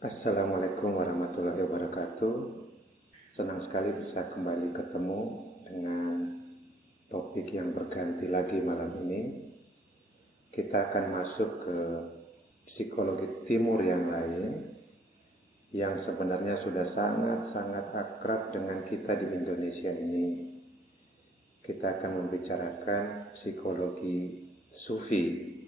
Assalamualaikum warahmatullahi wabarakatuh. Senang sekali bisa kembali ketemu dengan topik yang berganti lagi malam ini. Kita akan masuk ke psikologi timur yang lain, yang sebenarnya sudah sangat-sangat akrab dengan kita di Indonesia ini. Kita akan membicarakan psikologi sufi.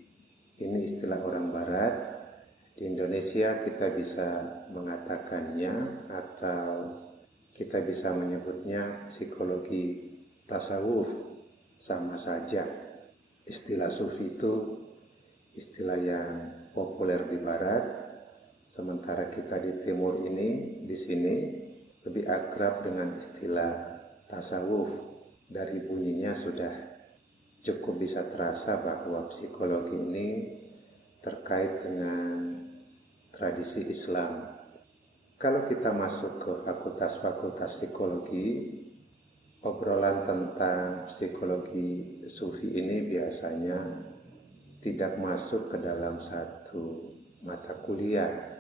Ini istilah orang barat. Di Indonesia kita bisa mengatakannya atau kita bisa menyebutnya psikologi tasawuf, sama saja. Istilah sufi itu istilah yang populer di barat, sementara kita di timur ini, di sini lebih akrab dengan istilah tasawuf. Dari bunyinya sudah cukup bisa terasa bahwa psikologi ini terkait dengan tradisi Islam. Kalau kita masuk ke fakultas-fakultas psikologi, obrolan tentang psikologi sufi ini biasanya tidak masuk ke dalam satu mata kuliah,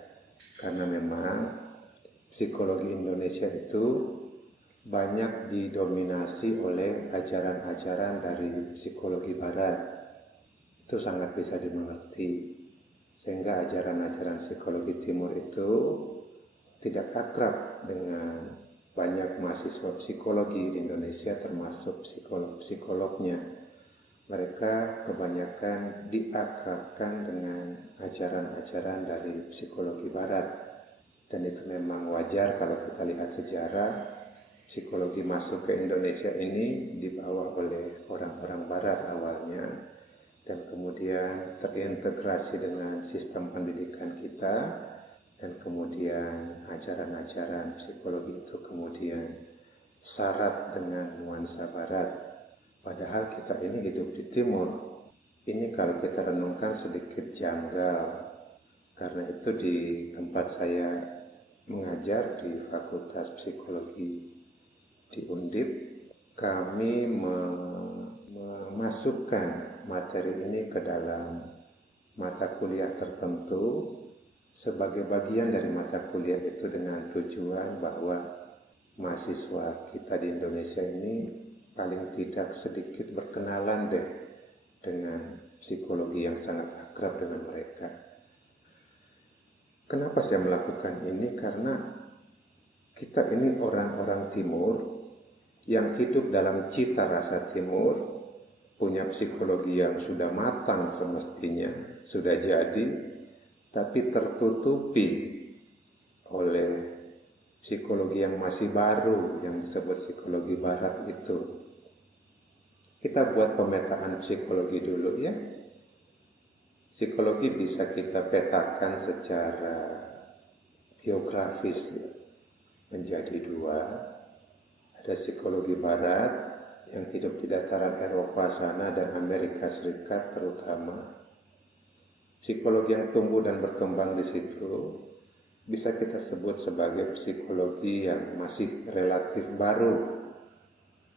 karena memang psikologi Indonesia itu banyak didominasi oleh ajaran-ajaran dari psikologi barat. Itu sangat bisa dimengerti, sehingga ajaran-ajaran psikologi timur itu tidak akrab dengan banyak mahasiswa psikologi di Indonesia, termasuk psikolog-psikolognya. Mereka kebanyakan diakrabkan dengan ajaran-ajaran dari psikologi barat, dan itu memang wajar. Kalau kita lihat sejarah, psikologi masuk ke Indonesia ini dibawa oleh orang-orang barat awalnya, dan kemudian terintegrasi dengan sistem pendidikan kita, dan kemudian ajaran-ajaran psikologi itu kemudian syarat dengan nuansa barat. Padahal kita ini hidup di timur. Ini kalau kita renungkan sedikit janggal, karena itu di tempat saya mengajar di Fakultas Psikologi di Undip, kami memasukkan materi ini ke dalam mata kuliah tertentu sebagai bagian dari mata kuliah itu, dengan tujuan bahwa mahasiswa kita di Indonesia ini paling tidak sedikit berkenalan dengan psikologi yang sangat akrab dengan mereka. Kenapa saya melakukan ini? Karena kita ini orang-orang timur yang hidup dalam cita rasa timur, punya psikologi yang sudah matang semestinya, sudah jadi, tapi tertutupi oleh psikologi yang masih baru yang disebut psikologi barat itu. Kita buat pemetaan psikologi dulu ya. Psikologi bisa kita petakan secara geografis menjadi dua. Ada psikologi barat yang hidup di dataran Eropa sana dan Amerika Serikat terutama. Psikologi yang tumbuh dan berkembang di situ bisa kita sebut sebagai psikologi yang masih relatif baru.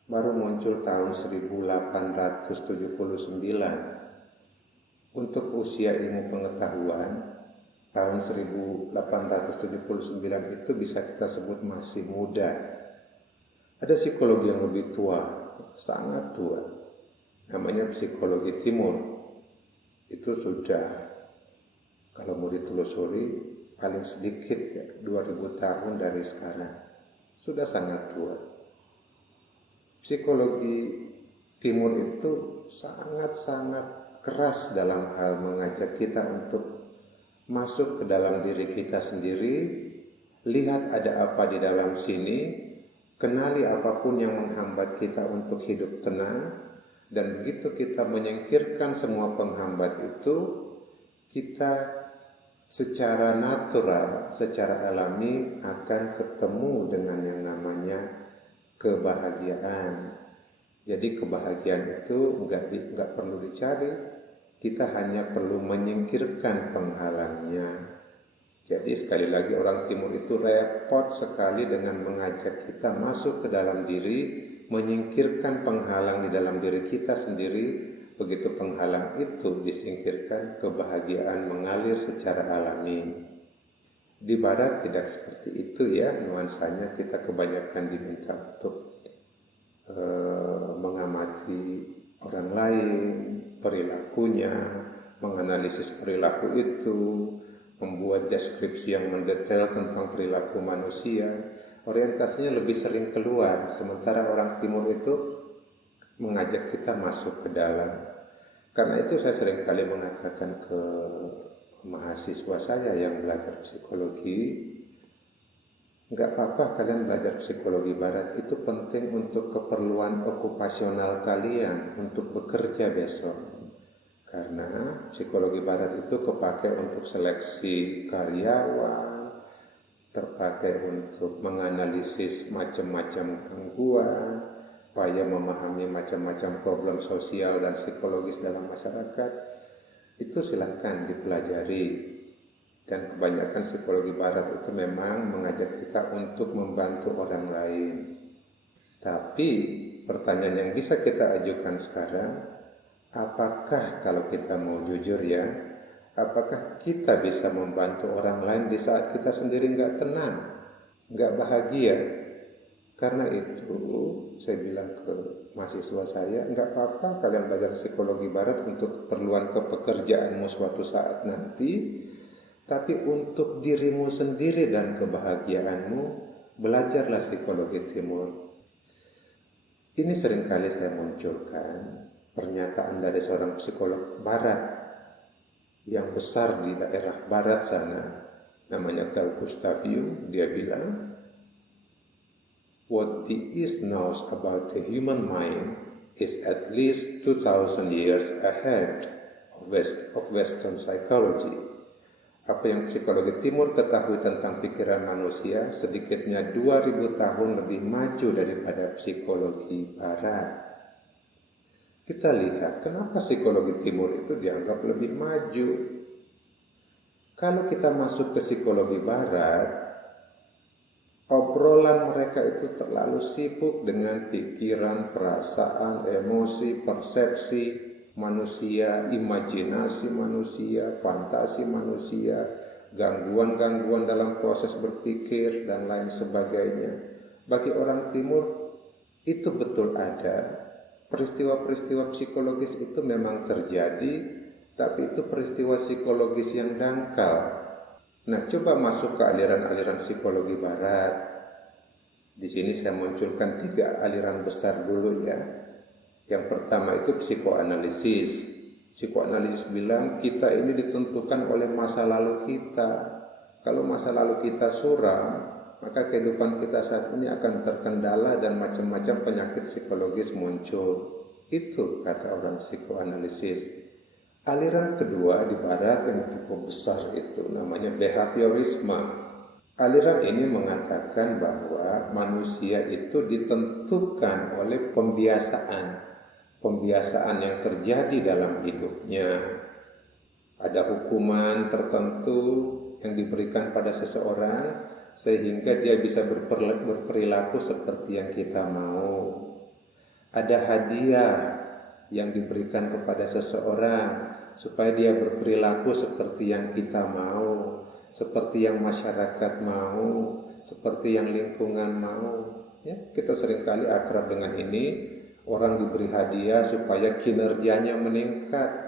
Baru muncul tahun 1879. Untuk usia ilmu pengetahuan, tahun 1879 itu bisa kita sebut masih muda. Ada psikologi yang lebih tua, sangat tua, namanya psikologi timur. Itu sudah, kalau mau ditelusuri, paling sedikit 2000 tahun dari sekarang. Sudah sangat tua. Psikologi timur itu sangat-sangat keras dalam hal mengajak kita untuk masuk ke dalam diri kita sendiri, lihat ada apa di dalam sini, kenali apapun yang menghambat kita untuk hidup tenang, dan begitu kita menyingkirkan semua penghambat itu, kita secara natural, secara alami akan ketemu dengan yang namanya kebahagiaan. Jadi kebahagiaan itu enggak perlu dicari, kita hanya perlu menyingkirkan penghalangnya. Jadi sekali lagi orang timur itu repot sekali dengan mengajak kita masuk ke dalam diri, menyingkirkan penghalang di dalam diri kita sendiri. Begitu penghalang itu disingkirkan, kebahagiaan mengalir secara alami. Di barat tidak seperti itu ya nuansanya. Kita kebanyakan diminta untuk mengamati orang lain, perilakunya, menganalisis perilaku itu, membuat deskripsi yang mendetail tentang perilaku manusia. Orientasinya lebih sering keluar, sementara orang timur itu mengajak kita masuk ke dalam. Karena itu saya sering kali mengatakan ke mahasiswa saya yang belajar psikologi, nggak apa-apa kalian belajar psikologi barat, itu penting untuk keperluan okupasional kalian, untuk bekerja besok. Karena psikologi barat itu kepakai untuk seleksi karyawan, terpakai untuk menganalisis macam-macam gangguan, supaya memahami macam-macam problem sosial dan psikologis dalam masyarakat. Itu silakan dipelajari. Dan kebanyakan psikologi barat itu memang mengajak kita untuk membantu orang lain. Tapi pertanyaan yang bisa kita ajukan sekarang, apakah kalau kita mau jujur ya, apakah kita bisa membantu orang lain di saat kita sendiri nggak tenang, nggak bahagia? Karena itu saya bilang ke mahasiswa saya, nggak apa-apa kalian belajar psikologi barat untuk keperluan kepekerjaanmu suatu saat nanti, tapi untuk dirimu sendiri dan kebahagiaanmu, belajarlah psikologi timur. Ini seringkali saya munculkan pernyataan dari seorang psikolog barat yang besar di daerah barat sana, namanya Carl Gustav Jung. Dia bilang, what the East knows about the human mind is at least 2000 years ahead of Western psychology. Apa yang psikologi timur ketahui tentang pikiran manusia sedikitnya 2000 tahun lebih maju daripada psikologi barat. Kita lihat kenapa psikologi timur itu dianggap lebih maju. Kalau kita masuk ke psikologi barat, obrolan mereka itu terlalu sibuk dengan pikiran, perasaan, emosi, persepsi manusia, imajinasi manusia, fantasi manusia, gangguan-gangguan dalam proses berpikir, dan lain sebagainya. Bagi orang timur itu betul ada. Peristiwa-peristiwa psikologis itu memang terjadi, tapi itu peristiwa psikologis yang dangkal. Nah, coba masuk ke aliran-aliran psikologi barat. Di sini saya munculkan 3 aliran besar dulu ya. Yang pertama itu psikoanalisis. Psikoanalisis bilang kita ini ditentukan oleh masa lalu kita. Kalau masa lalu kita suram, maka kehidupan kita saat ini akan terkendala dan macam-macam penyakit psikologis muncul. Itu kata orang psikoanalisis. Aliran kedua di barat yang cukup besar itu namanya behaviorisme. Aliran ini mengatakan bahwa manusia itu ditentukan oleh pembiasaan yang terjadi dalam hidupnya. Ada hukuman tertentu yang diberikan pada seseorang sehingga dia bisa berperilaku seperti yang kita mau. Ada hadiah yang diberikan kepada seseorang supaya dia berperilaku seperti yang kita mau, seperti yang masyarakat mau, seperti yang lingkungan mau. Ya, kita seringkali akrab dengan ini. Orang diberi hadiah supaya kinerjanya meningkat.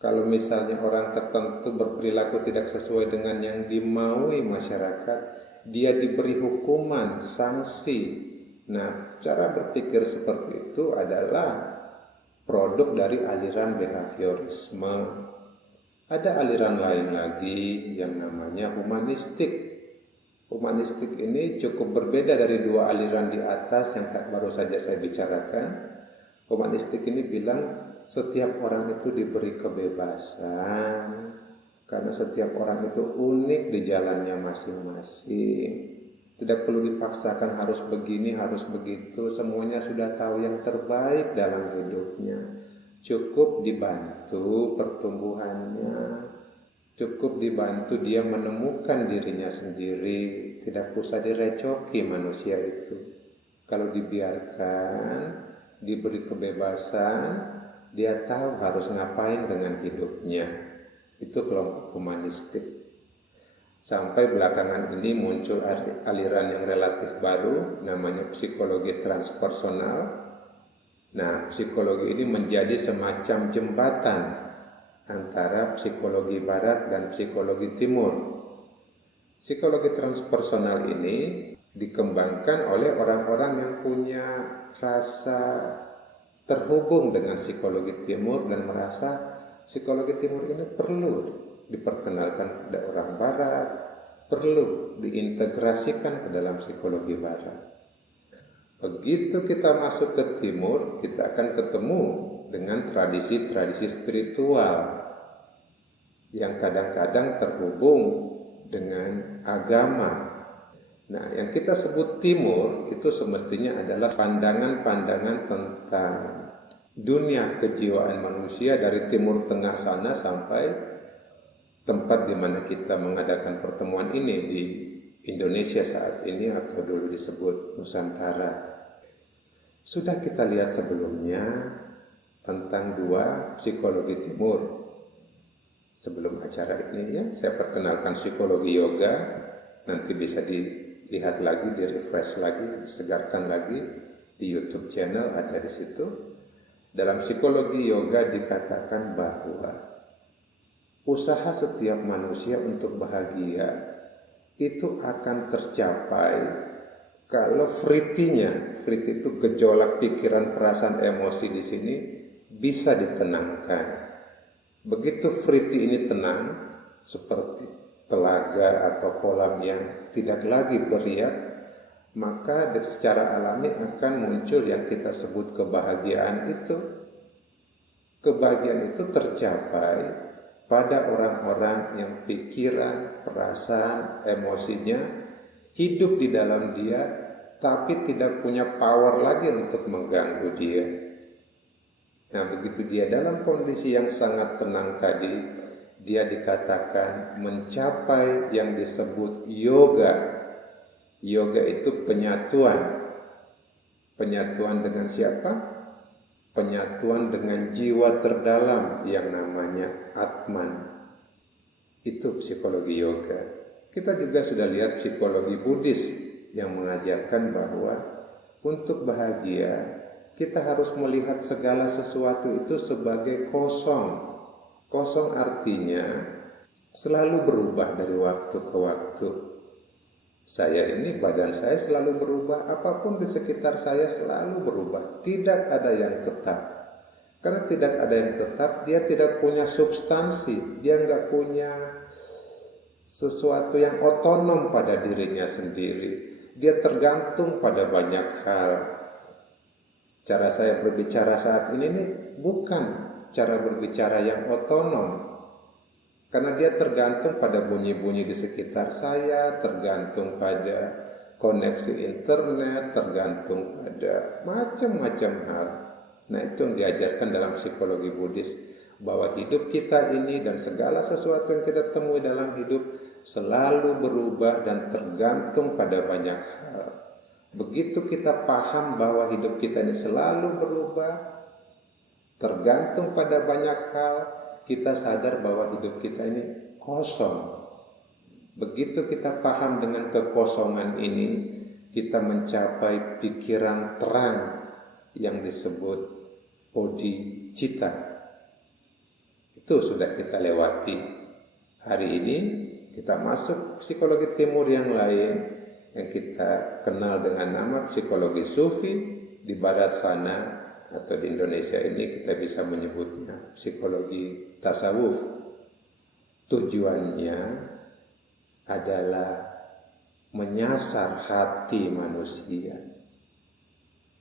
Kalau misalnya orang tertentu berperilaku tidak sesuai dengan yang dimaui masyarakat, dia diberi hukuman, sanksi. Nah, cara berpikir seperti itu adalah produk dari aliran behaviorisme. Ada aliran lain lagi yang namanya humanistik. Humanistik ini cukup berbeda dari 2 aliran di atas yang baru saja saya bicarakan. Humanistik ini bilang setiap orang itu diberi kebebasan karena setiap orang itu unik di jalannya masing-masing. Tidak perlu dipaksakan harus begini, harus begitu. Semuanya sudah tahu yang terbaik dalam hidupnya. Cukup dibantu pertumbuhannya. Cukup dibantu dia menemukan dirinya sendiri. Tidak usah direcoki manusia itu. Kalau dibiarkan, diberi kebebasan, dia tahu harus ngapain dengan hidupnya. Itu kelompok humanistik. Sampai belakangan ini muncul aliran yang relatif baru, namanya psikologi transpersonal. Nah, psikologi ini menjadi semacam jembatan antara psikologi barat dan psikologi timur. Psikologi transpersonal ini dikembangkan oleh orang-orang yang punya rasa terhubung dengan psikologi timur dan merasa psikologi timur ini perlu diperkenalkan pada orang barat, perlu diintegrasikan ke dalam psikologi barat. Begitu kita masuk ke timur, kita akan ketemu dengan tradisi-tradisi spiritual yang kadang-kadang terhubung dengan agama. Nah, yang kita sebut timur itu semestinya adalah pandangan-pandangan tentang dunia kejiwaan manusia dari timur tengah sana sampai tempat di mana kita mengadakan pertemuan ini di Indonesia saat ini atau dulu disebut Nusantara. Sudah kita lihat sebelumnya tentang dua psikologi timur. Sebelum acara ini ya, saya perkenalkan psikologi yoga. Nanti bisa dilihat lagi, di-refresh lagi, disegarkan lagi di YouTube channel, ada di situ. Dalam psikologi yoga dikatakan bahwa usaha setiap manusia untuk bahagia itu akan tercapai kalau friti itu gejolak pikiran, perasaan, emosi di sini bisa ditenangkan. Begitu friti ini tenang, seperti telaga atau kolam yang tidak lagi beriak, maka secara alami akan muncul yang kita sebut kebahagiaan itu. Kebahagiaan itu tercapai pada orang-orang yang pikiran, perasaan, emosinya hidup di dalam dia, tapi tidak punya power lagi untuk mengganggu dia. Nah, begitu dia dalam kondisi yang sangat tenang tadi, dia dikatakan mencapai yang disebut yoga. Yoga itu penyatuan. Penyatuan dengan siapa? Penyatuan dengan jiwa terdalam yang namanya Atman. Itu psikologi yoga. Kita juga sudah lihat psikologi Buddhis yang mengajarkan bahwa untuk bahagia kita harus melihat segala sesuatu itu sebagai kosong. Kosong artinya selalu berubah dari waktu ke waktu. Saya ini, badan saya selalu berubah, apapun di sekitar saya selalu berubah. Tidak ada yang tetap. Karena tidak ada yang tetap, dia tidak punya substansi, dia nggak punya sesuatu yang otonom pada dirinya sendiri. Dia tergantung pada banyak hal. Cara saya berbicara saat ini nih bukan cara berbicara yang otonom. Karena dia tergantung pada bunyi-bunyi di sekitar saya, tergantung pada koneksi internet, tergantung pada macam-macam hal. Nah, itu yang diajarkan dalam psikologi Buddhis, bahwa hidup kita ini dan segala sesuatu yang kita temui dalam hidup selalu berubah dan tergantung pada banyak hal. Begitu kita paham bahwa hidup kita ini selalu berubah, tergantung pada banyak hal, kita sadar bahwa hidup kita ini kosong. Begitu kita paham dengan kekosongan ini, kita mencapai pikiran terang yang disebut bodhicitta. Itu sudah kita lewati. Hari ini kita masuk psikologi timur yang lain yang kita kenal dengan nama psikologi sufi. Di barat sana atau di Indonesia ini kita bisa menyebutnya psikologi tasawuf. Tujuannya adalah menyasar hati manusia.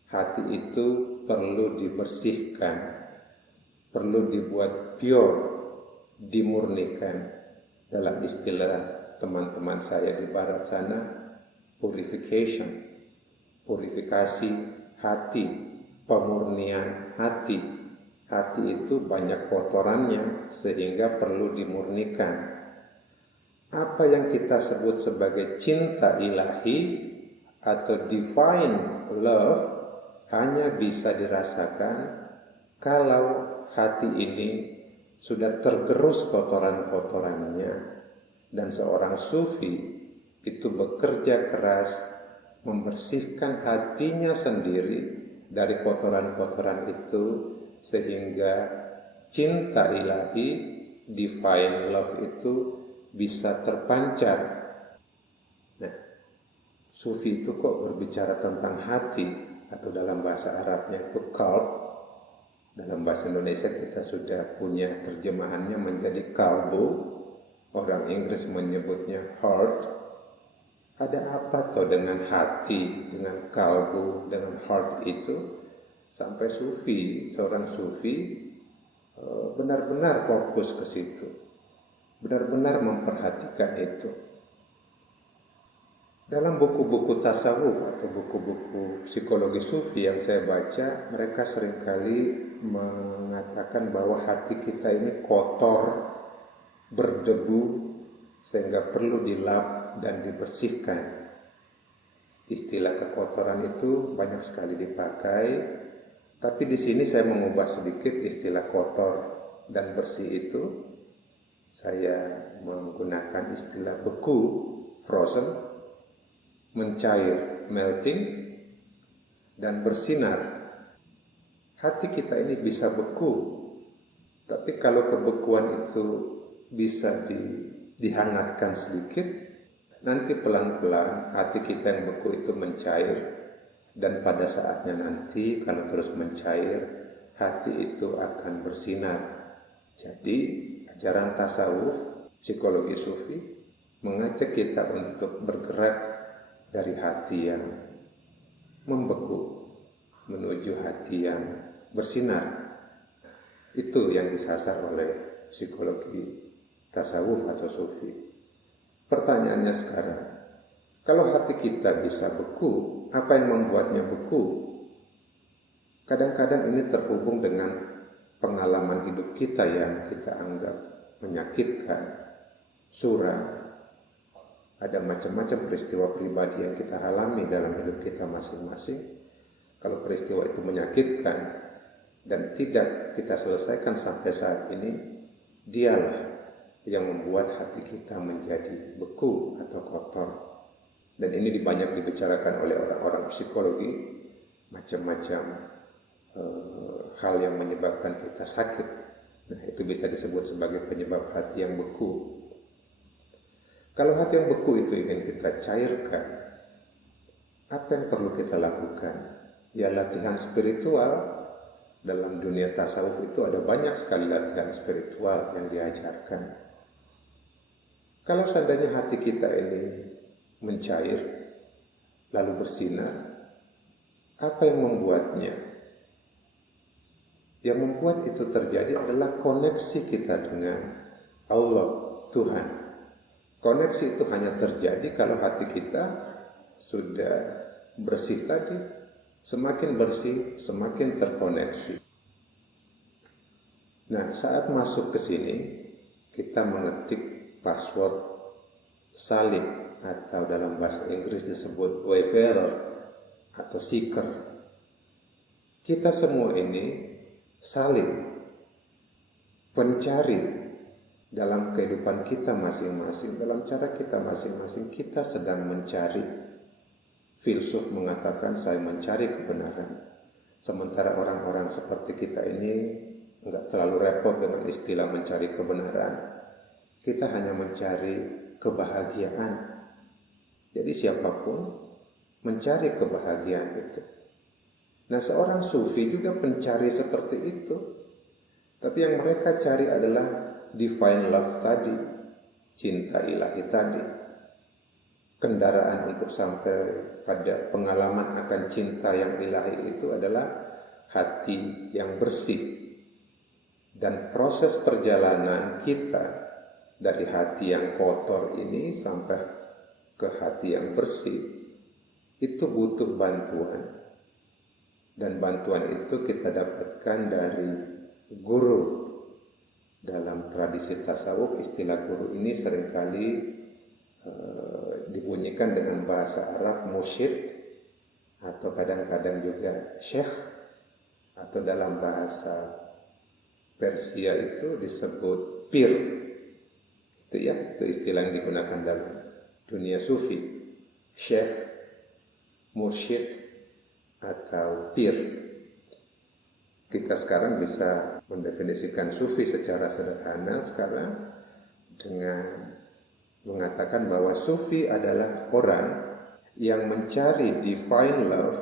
Hati itu perlu dibersihkan, perlu dibuat pure, dimurnikan. Dalam istilah teman-teman saya di barat sana, purification, purifikasi hati, pemurnian hati. Hati itu banyak kotorannya sehingga perlu dimurnikan. Apa yang kita sebut sebagai cinta ilahi atau divine love hanya bisa dirasakan kalau hati ini sudah tergerus kotoran-kotorannya Dan seorang sufi itu bekerja keras membersihkan hatinya sendiri dari kotoran-kotoran itu sehingga cinta ilahi, divine love itu bisa terpancar. Nah, sufi itu kok berbicara tentang hati, atau dalam bahasa Arabnya itu qalb. Dalam bahasa Indonesia kita sudah punya terjemahannya menjadi kalbu. Orang Inggris menyebutnya heart. Ada apa toh dengan hati, dengan kalbu, dengan heart itu? Sampai sufi, seorang sufi benar-benar fokus ke situ. Benar-benar memperhatikan itu. Dalam buku-buku tasawuf atau buku-buku psikologi sufi yang saya baca, mereka seringkali mengatakan bahwa hati kita ini kotor, berdebu, sehingga perlu dilap dan dibersihkan. Istilah kekotoran itu banyak sekali dipakai, tapi di sini saya mengubah sedikit istilah kotor dan bersih itu. Saya menggunakan istilah beku, frozen, mencair, melting, dan bersinar. Hati kita ini bisa beku, tapi kalau kebekuan itu bisa dihangatkan sedikit, nanti pelan-pelan hati kita yang beku itu mencair, dan pada saatnya nanti kalau terus mencair, hati itu akan bersinar. Jadi ajaran tasawuf, psikologi sufi mengajak kita untuk bergerak dari hati yang membeku menuju hati yang bersinar. Itu yang disasar oleh psikologi tasawuf atau sufi. Pertanyaannya sekarang, kalau hati kita bisa beku, apa yang membuatnya beku? Kadang-kadang ini terhubung dengan pengalaman hidup kita yang kita anggap menyakitkan, suram. Ada macam-macam peristiwa pribadi yang kita alami dalam hidup kita masing-masing. Kalau peristiwa itu menyakitkan dan tidak kita selesaikan sampai saat ini, dialah yang membuat hati kita menjadi beku atau kotor. Dan ini banyak dibicarakan oleh orang-orang psikologi, macam-macam hal yang menyebabkan kita sakit. Nah, itu bisa disebut sebagai penyebab hati yang beku. Kalau hati yang beku itu ingin kita cairkan, apa yang perlu kita lakukan? Ya, latihan spiritual. Dalam dunia tasawuf itu ada banyak sekali latihan spiritual yang diajarkan. Kalau seandainya hati kita ini mencair, lalu bersinar, apa yang membuatnya? Yang membuat itu terjadi adalah koneksi kita dengan Allah, Tuhan. Koneksi itu hanya terjadi kalau hati kita sudah bersih tadi. Semakin bersih, semakin terkoneksi. Nah, saat masuk ke sini, kita mengetik password salib atau dalam bahasa Inggris disebut wayfarer atau seeker. Kita semua ini saling pencari dalam kehidupan kita masing-masing, dalam cara kita masing-masing, kita sedang mencari. Filsuf mengatakan saya mencari kebenaran. Sementara orang-orang seperti kita ini enggak terlalu repot dengan istilah mencari kebenaran. Kita hanya mencari kebahagiaan. Jadi siapapun mencari kebahagiaan itu. Nah, seorang sufi juga mencari seperti itu. Tapi yang mereka cari adalah divine love tadi, cinta ilahi tadi. Kendaraan untuk sampai pada pengalaman akan cinta yang ilahi itu adalah hati yang bersih. Dan proses perjalanan kita dari hati yang kotor ini sampai ke hati yang bersih itu butuh bantuan. Dan bantuan itu kita dapatkan dari guru. Dalam tradisi tasawuf, istilah guru ini seringkali dibunyikan dengan bahasa Arab mursyid, atau kadang-kadang juga syekh, atau dalam bahasa Persia itu disebut pir. Itu itu istilah yang digunakan dalam dunia sufi, syekh, mursyid, atau pir. Kita sekarang bisa mendefinisikan sufi secara sederhana sekarang dengan mengatakan bahwa sufi adalah orang yang mencari divine love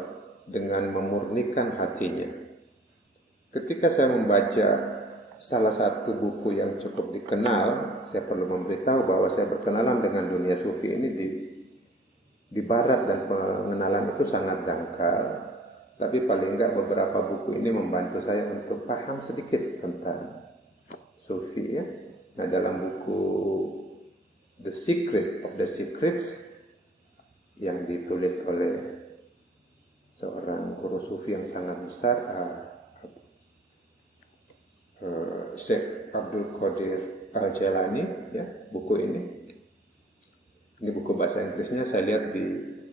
dengan memurnikan hatinya. Ketika saya membaca salah satu buku yang cukup dikenal, saya perlu memberitahu bahwa saya berkenalan dengan dunia sufi ini di barat, dan pengenalan itu sangat dangkal. Tapi paling enggak beberapa buku ini membantu saya untuk paham sedikit tentang sufi ya. Nah, dalam buku The Secret of the Secrets yang ditulis oleh seorang guru sufi yang sangat besar, Syekh Abdul Qadir Al-Jailani ya, buku ini buku bahasa Inggrisnya, saya lihat di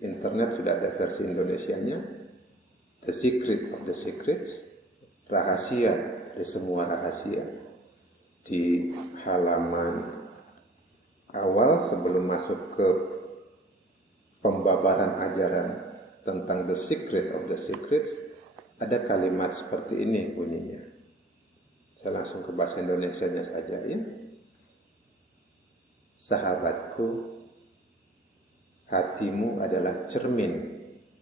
internet sudah ada versi Indonesianya. The Secret of the Secrets, rahasia dari semua rahasia. Di halaman awal sebelum masuk ke pembabaran ajaran tentang The Secret of the Secrets, ada kalimat seperti ini bunyinya. Saya langsung ke bahasa Indonesianya saja ya. Sahabatku, hatimu adalah cermin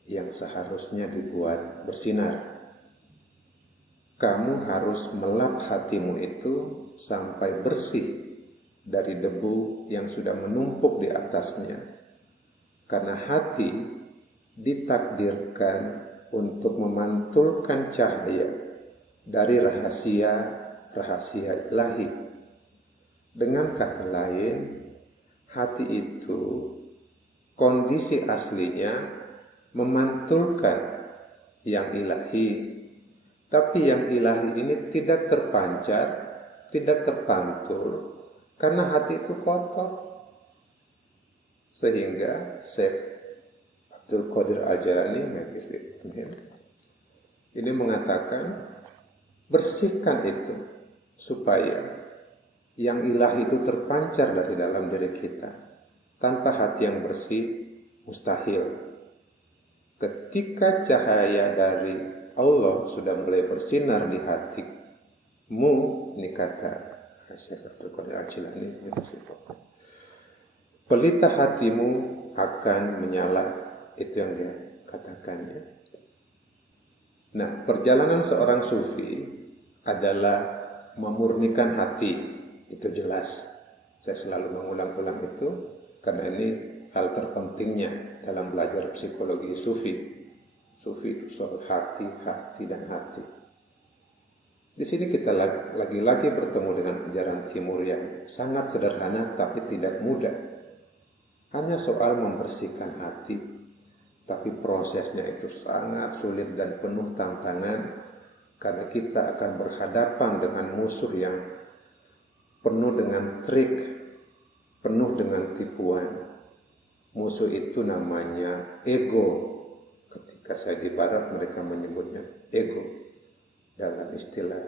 yang seharusnya dibuat bersinar. Kamu harus melap hatimu itu sampai bersih dari debu yang sudah menumpuk di atasnya. Karena hati ditakdirkan untuk memantulkan cahaya dari rahasia ilahi. Dengan kata lain, hati itu kondisi aslinya memantulkan yang ilahi, tapi yang ilahi ini tidak terpancar, tidak terpantul karena hati itu kotor. Sehingga Syekh Abdul Qadir Al-Jailani ini mengatakan, bersihkan itu supaya yang ilahi itu terpancar dari dalam diri kita. Tanpa hati yang bersih mustahil. Ketika cahaya dari Allah sudah mulai bersinar di hatimu, ini kata Syekh Abdul Qadir Al-Jailani, pelita hatimu akan menyala. Itu yang dia katakan ya. Nah, perjalanan seorang sufi adalah memurnikan hati. Itu jelas. Saya selalu mengulang-ulang itu karena ini hal terpentingnya dalam belajar psikologi sufi. Sufi itu soal hati, dan hati. Di sini kita lagi-lagi bertemu dengan ajaran timur yang sangat sederhana tapi tidak mudah. Hanya soal membersihkan hati, tapi prosesnya itu sangat sulit dan penuh tantangan karena kita akan berhadapan dengan musuh yang penuh dengan trik, penuh dengan tipuan. Musuh itu namanya ego. Ketika saya di barat mereka menyebutnya ego. Dalam istilah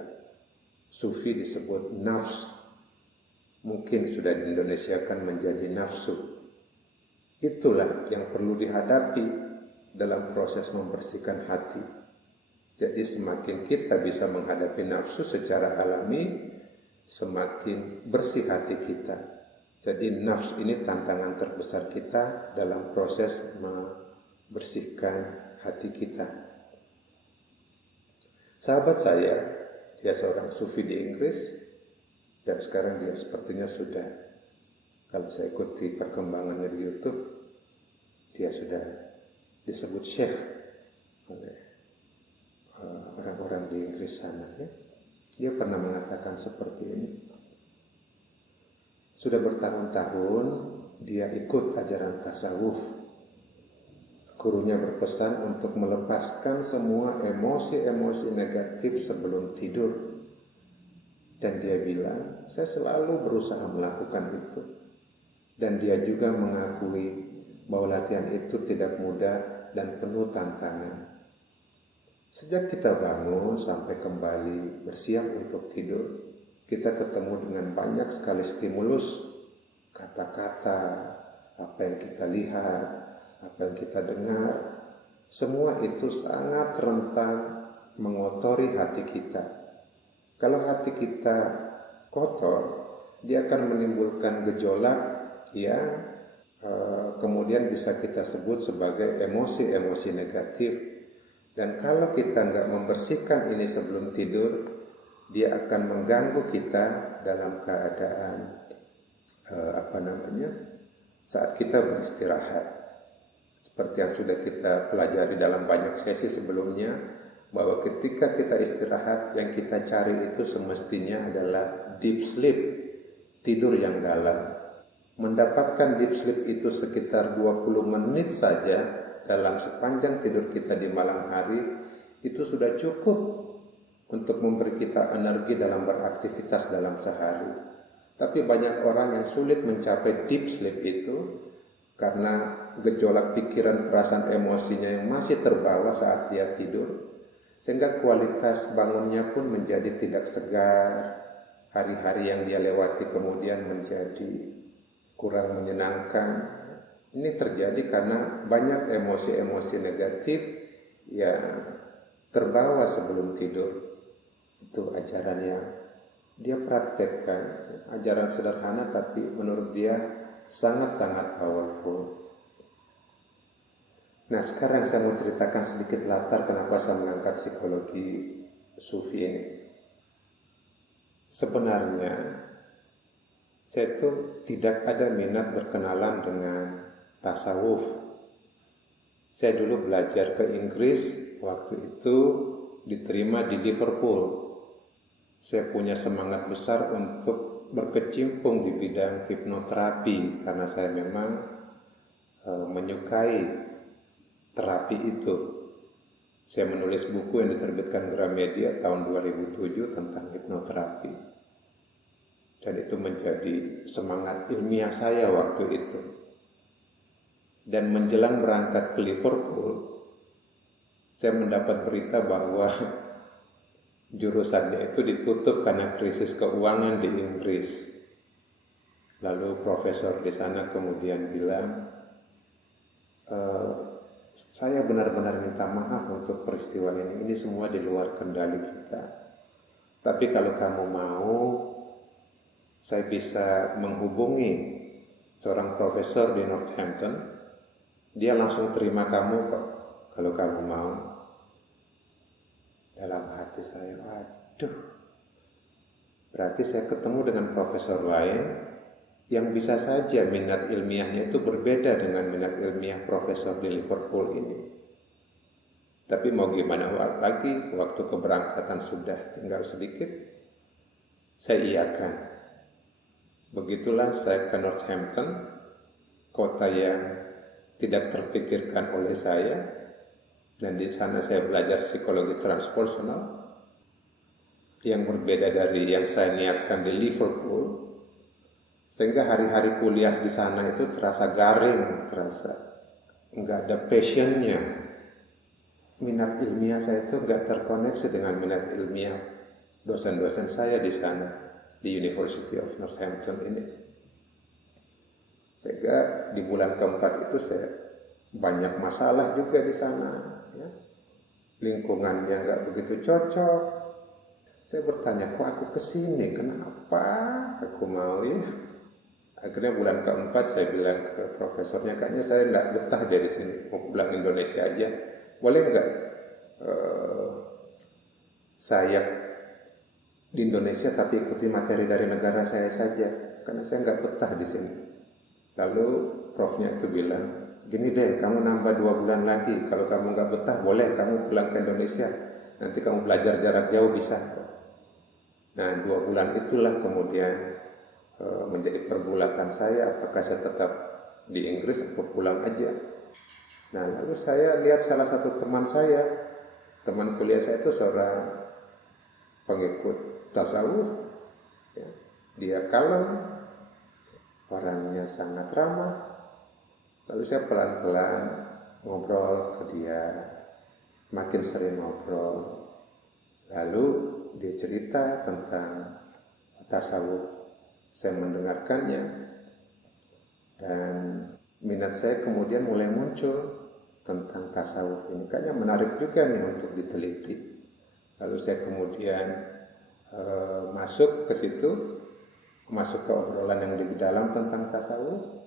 sufi disebut nafs. Mungkin sudah di Indonesia kan menjadi nafsu. Itulah yang perlu dihadapi dalam proses membersihkan hati. Jadi semakin kita bisa menghadapi nafsu secara alami, semakin bersih hati kita. Jadi nafsu ini tantangan terbesar kita dalam proses membersihkan hati kita. Sahabat saya, dia seorang sufi di Inggris, dan sekarang dia sepertinya sudah, kalau saya ikuti perkembangannya di YouTube, dia sudah disebut syekh oleh orang-orang di Inggris sana ya. Dia pernah mengatakan seperti ini. Sudah bertahun-tahun dia ikut ajaran tasawuf. Gurunya berpesan untuk melepaskan semua emosi-emosi negatif sebelum tidur. Dan dia bilang, saya selalu berusaha melakukan itu. Dan dia juga mengakui bahwa latihan itu tidak mudah dan penuh tantangan. Sejak kita bangun sampai kembali bersiap untuk tidur, kita ketemu dengan banyak sekali stimulus kata-kata, apa yang kita lihat, apa yang kita dengar, semua itu sangat rentan mengotori hati kita. Kalau hati kita kotor, dia akan menimbulkan gejolak yang kemudian bisa kita sebut sebagai emosi-emosi negatif. Dan kalau kita nggak membersihkan ini sebelum tidur, dia akan mengganggu kita dalam keadaan saat kita beristirahat. Seperti yang sudah kita pelajari dalam banyak sesi sebelumnya, bahwa ketika kita istirahat, yang kita cari itu semestinya adalah deep sleep, tidur yang dalam. Mendapatkan deep sleep itu sekitar 20 menit saja dalam sepanjang tidur kita di malam hari, itu sudah cukup untuk memberi kita energi dalam beraktivitas dalam sehari. Tapi banyak orang yang sulit mencapai deep sleep itu karena gejolak pikiran, perasaan, emosinya yang masih terbawa saat dia tidur, sehingga kualitas bangunnya pun menjadi tidak segar. Hari-hari yang dia lewati kemudian menjadi kurang menyenangkan. Ini terjadi karena banyak emosi-emosi negatif yang terbawa sebelum tidur. Itu ajaran yang dia praktekkan, ajaran sederhana tapi menurut dia sangat-sangat powerful. Nah, sekarang saya mau ceritakan sedikit latar kenapa saya mengangkat psikologi sufi ini. Sebenarnya saya itu tidak ada minat berkenalan dengan tasawuf. Saya dulu belajar ke Inggris, waktu itu diterima di Liverpool. Saya punya semangat besar untuk berkecimpung di bidang hipnoterapi karena saya memang menyukai terapi itu. Saya menulis buku yang diterbitkan Gramedia tahun 2007 tentang hipnoterapi. Dan itu menjadi semangat ilmiah saya waktu itu. Dan menjelang berangkat ke Liverpool, saya mendapat berita bahwa jurusannya itu ditutup karena krisis keuangan di Inggris. Lalu profesor di sana kemudian bilang, saya benar-benar minta maaf untuk peristiwa ini. Ini semua di luar kendali kita. Tapi kalau kamu mau, saya bisa menghubungi seorang profesor di Northampton. Dia langsung terima kamu kok, kalau kamu mau. Dalam hati saya, waduh, berarti saya ketemu dengan profesor lain yang bisa saja minat ilmiahnya itu berbeda dengan minat ilmiah profesor di Liverpool ini. Tapi mau gimana lagi, waktu keberangkatan sudah tinggal sedikit, saya iakan. Begitulah saya ke Northampton, kota yang tidak terpikirkan oleh saya, dan di sana saya belajar psikologi transpersonal yang berbeda dari yang saya niatkan di Liverpool. Sehingga hari-hari kuliah di sana itu terasa garing, terasa enggak ada passionnya. Minat ilmiah saya itu enggak terkoneksi dengan minat ilmiah dosen-dosen saya di sana, di University of Northampton ini. Sehingga di bulan keempat itu saya banyak masalah juga di sana, ya. Lingkungannya enggak begitu cocok. Saya bertanya, kok aku kesini? Kenapa aku mau ya? Akhirnya bulan keempat saya bilang ke profesornya, kayaknya saya enggak betah dari sini, mau pulang Indonesia aja. Boleh enggak saya di Indonesia tapi ikuti materi dari negara saya saja, karena saya enggak betah di sini. Lalu profnya itu bilang, gini deh, kamu nambah 2 bulan lagi. Kalau kamu nggak betah, boleh kamu pulang ke Indonesia. Nanti kamu belajar jarak jauh bisa. Nah, 2 bulan itulah kemudian menjadi pergulatan saya. Apakah saya tetap di Inggris atau pulang aja. Nah, lalu saya lihat salah satu teman saya, teman kuliah saya itu seorang pengikut tasawuf. Ya. Dia kalem, orangnya sangat ramah. Lalu saya pelan-pelan ngobrol ke dia, makin sering ngobrol. Lalu dia cerita tentang tasawuf. Saya mendengarkannya. Dan minat saya kemudian mulai muncul tentang tasawuf ini. Kayaknya menarik juga nih untuk diteliti. Lalu saya kemudian masuk ke situ, masuk ke obrolan yang lebih dalam tentang tasawuf.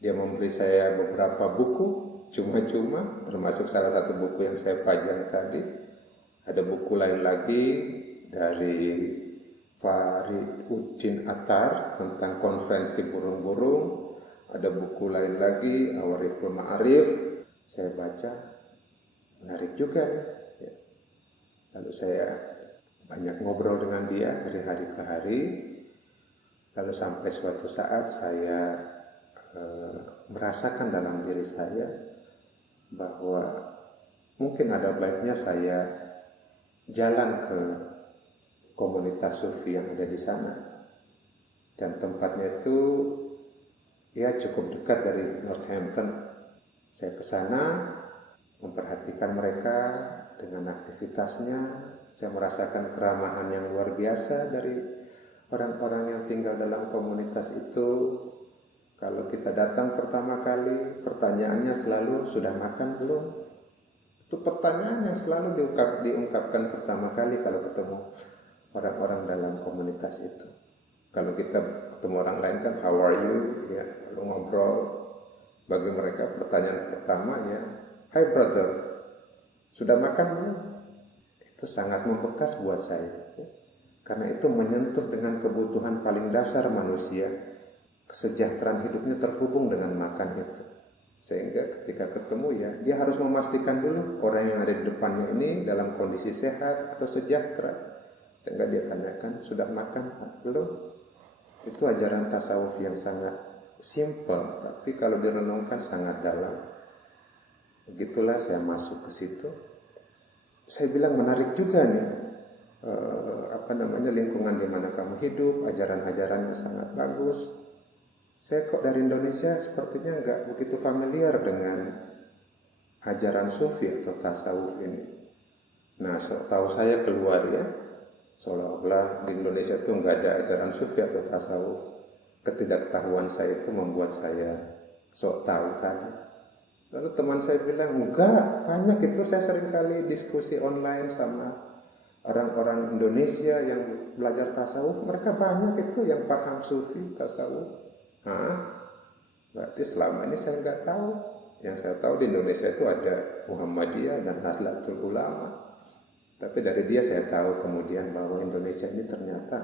Dia memberi saya beberapa buku cuma-cuma, termasuk salah satu buku yang saya pajang tadi. Ada buku lain lagi dari Fariduddin Attar tentang konferensi burung-burung. Ada buku lain lagi, Awariful Ma'arif. Saya baca, menarik juga ya. Lalu saya banyak ngobrol dengan dia dari hari ke hari. Lalu sampai suatu saat saya merasakan dalam diri saya bahwa mungkin ada baiknya saya jalan ke komunitas sufi yang ada di sana. Dan tempatnya itu ya cukup dekat dari Northampton. Saya ke sana memperhatikan mereka dengan aktivitasnya. Saya merasakan keramahan yang luar biasa dari orang-orang yang tinggal dalam komunitas itu. Kalau kita datang pertama kali, pertanyaannya selalu, sudah makan belum? Itu pertanyaan yang selalu diungkapkan pertama kali kalau ketemu orang-orang dalam komunitas itu. Kalau kita ketemu orang lain kan, how are you? Ya, lalu ngobrol. Bagi mereka pertanyaan pertamanya, hi brother, sudah makan belum? Itu sangat membekas buat saya. Karena itu menyentuh dengan kebutuhan paling dasar manusia. Kesejahteraan hidupnya terhubung dengan makan itu. Sehingga ketika ketemu ya, dia harus memastikan dulu orang yang ada di depannya ini dalam kondisi sehat atau sejahtera. Sehingga dia tanyakan, sudah makan belum? Itu ajaran tasawuf yang sangat simple, tapi kalau direnungkan sangat dalam. Begitulah saya masuk ke situ. Saya bilang menarik juga nih, lingkungan di mana kamu hidup, ajaran-ajaran yang sangat bagus. Saya kok dari Indonesia sepertinya nggak begitu familiar dengan ajaran sufi atau tasawuf ini. Nah, tahu saya keluar ya, seolah-olah di Indonesia itu nggak ada ajaran sufi atau tasawuf. Ketidaktahuan saya itu membuat saya sok tahu tadi. Lalu teman saya bilang, enggak, banyak itu. Saya sering kali diskusi online sama orang-orang Indonesia yang belajar tasawuf. Mereka banyak itu yang paham sufi, tasawuf. Berarti selama ini saya nggak tahu. Yang saya tahu di Indonesia itu ada Muhammadiyah dan Nahdlatul Ulama. Tapi dari dia saya tahu kemudian bahwa Indonesia ini ternyata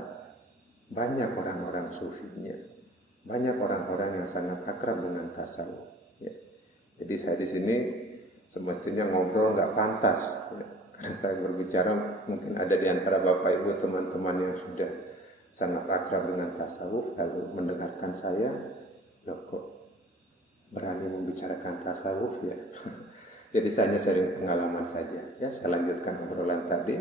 banyak orang-orang sufinya, banyak orang-orang yang sangat akrab dengan tasawuf. Ya. Jadi saya di sini semestinya ngobrol nggak pantas, ya. Karena saya berbicara mungkin ada di antara bapak ibu teman-teman yang sudah sangat akrab dengan tasawuf, lalu mendengarkan saya, loh kok berani membicarakan tasawuf ya. Jadi saya hanya sharing pengalaman saja. Ya, saya lanjutkan obrolan tadi.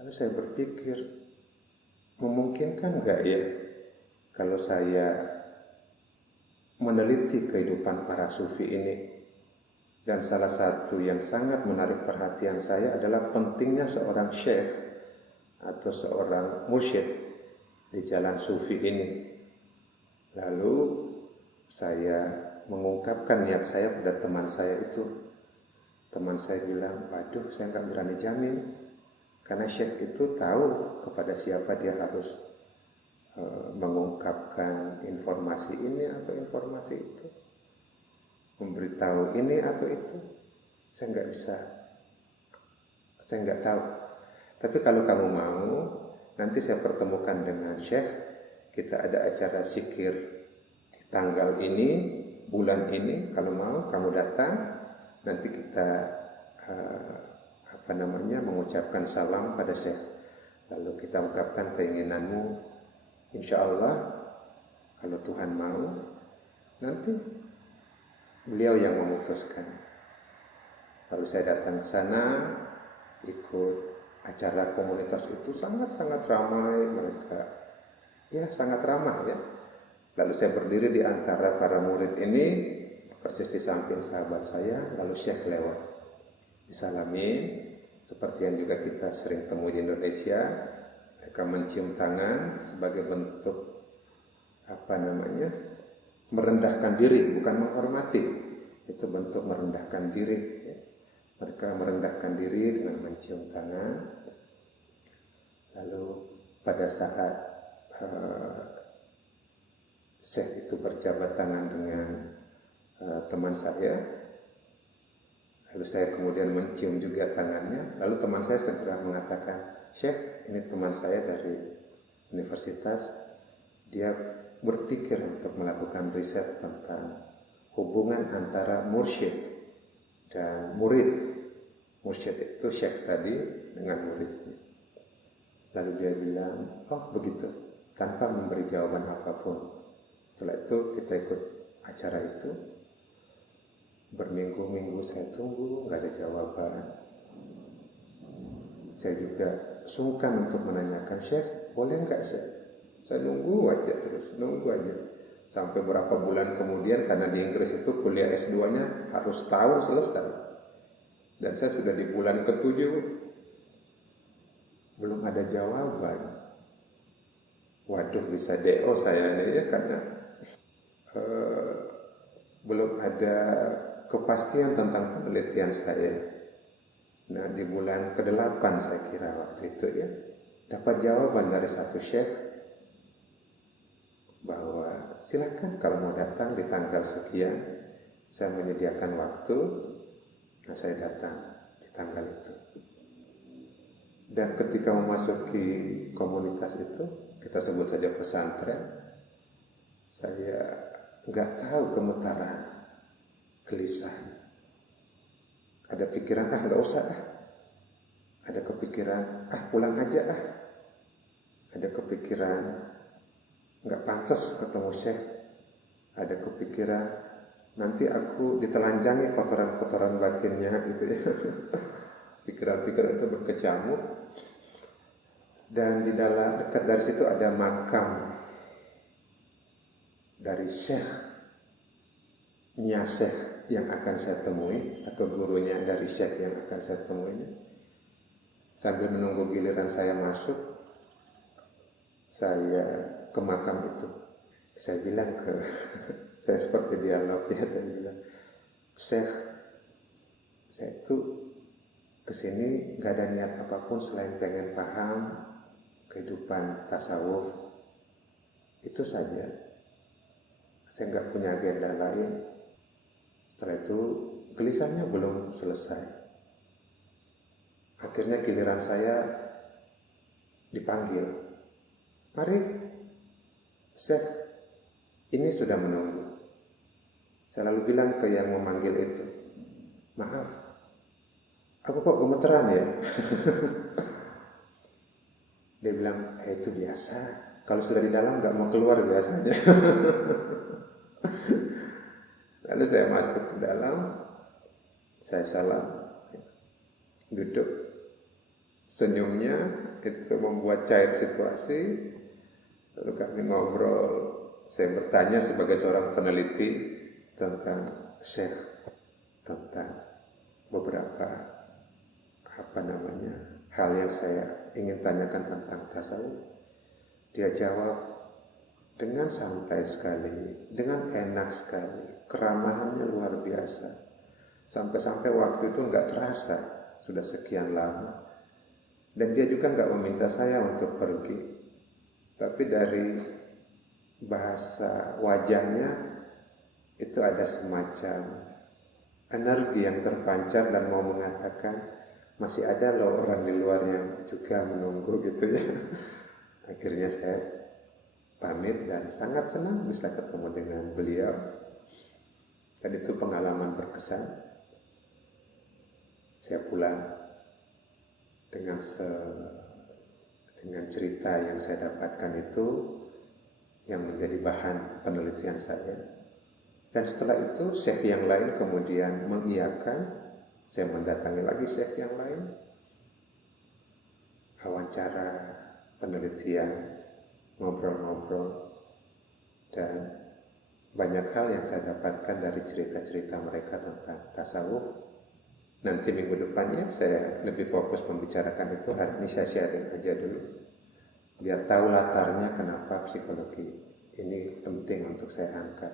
Lalu saya berpikir, memungkinkan nggak ya kalau saya meneliti kehidupan para sufi ini? Dan salah satu yang sangat menarik perhatian saya adalah pentingnya seorang syekh atau seorang mursyid di jalan sufi ini. Lalu saya mengungkapkan niat saya pada teman saya itu. Teman saya bilang, waduh, saya nggak berani jamin. Karena syekh itu tahu kepada siapa dia harus mengungkapkan informasi ini atau informasi itu, memberitahu ini atau itu. Saya nggak bisa, saya nggak tahu. Tapi kalau kamu mau, nanti saya pertemukan dengan syekh. Kita ada acara zikir di tanggal ini, bulan ini. Kalau mau, kamu datang. Nanti kita mengucapkan salam pada syekh. Lalu kita ungkapkan keinginanmu. Insya Allah, kalau Tuhan mau, nanti beliau yang memutuskan. Lalu saya datang ke sana, ikut acara komunitas itu sangat-sangat ramai. Mereka ya sangat ramah ya. Lalu saya berdiri di antara para murid ini, persis di samping sahabat saya. Lalu syekh lewat, disalamin. Seperti yang juga kita sering temui di Indonesia, mereka mencium tangan sebagai bentuk merendahkan diri, bukan menghormati. Itu bentuk merendahkan diri. Mereka merendahkan diri dengan mencium tangan. Lalu pada saat Syekh itu berjabat tangan dengan teman saya, lalu saya kemudian mencium juga tangannya. Lalu teman saya segera mengatakan, Syekh, ini teman saya dari universitas, dia berpikir untuk melakukan riset tentang hubungan antara mursyid dan murid. Mursyid itu Syekh tadi dengan muridnya. Lalu dia bilang, oh begitu, tanpa memberi jawaban apapun. Setelah itu kita ikut acara itu. Berminggu-minggu saya tunggu, nggak ada jawaban. Saya juga sungkan untuk menanyakan, Syekh, boleh nggak Syekh? Saya nunggu aja terus, nunggu aja. Sampai berapa bulan kemudian, karena di Inggris itu kuliah S2-nya harus tahun selesai. Dan saya sudah di bulan ke-7, belum ada jawaban. Waduh, bisa DO saya ya, karena belum ada kepastian tentang penelitian saya. Nah, di bulan ke-8 saya kira waktu itu ya, dapat jawaban dari satu syekh bahwa silakan kalau mau datang di tanggal sekian, saya menyediakan waktu. Nah, saya datang di tanggal itu. Dan ketika memasuki komunitas itu, kita sebut saja pesantren, saya nggak tahu gemetaran, gelisah. Ada pikiran, nggak usah Ada kepikiran, pulang aja Ada kepikiran, nggak pantas ketemu Syekh. Ada kepikiran, nanti aku ditelanjangi kotoran-kotoran batinnya gitu ya. Pikiran-pikiran itu berkecamuk. Dan di dalam dekat dari situ ada makam dari Syekh-nya Syekh yang akan saya temui, atau gurunya dari Syekh yang akan saya temui. Sambil menunggu giliran saya masuk, saya ke makam itu. Saya bilang ke saya seperti dialog ya, saya bilang, Syekh, saya itu kesini nggak ada niat apapun selain pengen paham kehidupan tasawuf. Itu saja. Saya nggak punya agenda lain. Setelah itu gelisahnya belum selesai. Akhirnya giliran saya dipanggil. Mari, Syekh, ini sudah menunggu. Saya lalu bilang ke yang memanggil itu, maaf, aku kok gemeteran ya? Dia bilang, itu biasa. Kalau sudah di dalam nggak mau keluar biasanya. Lalu saya masuk ke dalam, saya salam, duduk, senyumnya itu membuat cair situasi. Lalu kami ngobrol. Saya bertanya sebagai seorang peneliti tentang Syekh, tentang beberapa hal yang saya ingin tanyakan tentang tasawuf. Dia jawab dengan santai sekali, dengan enak sekali, keramahannya luar biasa. Sampai-sampai waktu itu nggak terasa, sudah sekian lama. Dan dia juga nggak meminta saya untuk pergi. Tapi dari bahasa wajahnya itu ada semacam energi yang terpancar dan mau mengatakan, masih ada loh orang di luar yang juga menunggu gitu ya. Akhirnya saya pamit dan sangat senang bisa ketemu dengan beliau. Dan itu pengalaman berkesan. Saya pulang dengan cerita yang saya dapatkan itu yang menjadi bahan penelitian saya. Dan setelah itu syekh yang lain kemudian mengiyakan. Saya mendatangi lagi syekh yang lain, wawancara, penelitian, ngobrol-ngobrol, dan banyak hal yang saya dapatkan dari cerita-cerita mereka tentang tasawuf. Nanti minggu depannya saya lebih fokus membicarakan itu. Hari ini saya sharing aja dulu, biar tahu latarnya kenapa psikologi ini penting untuk saya angkat.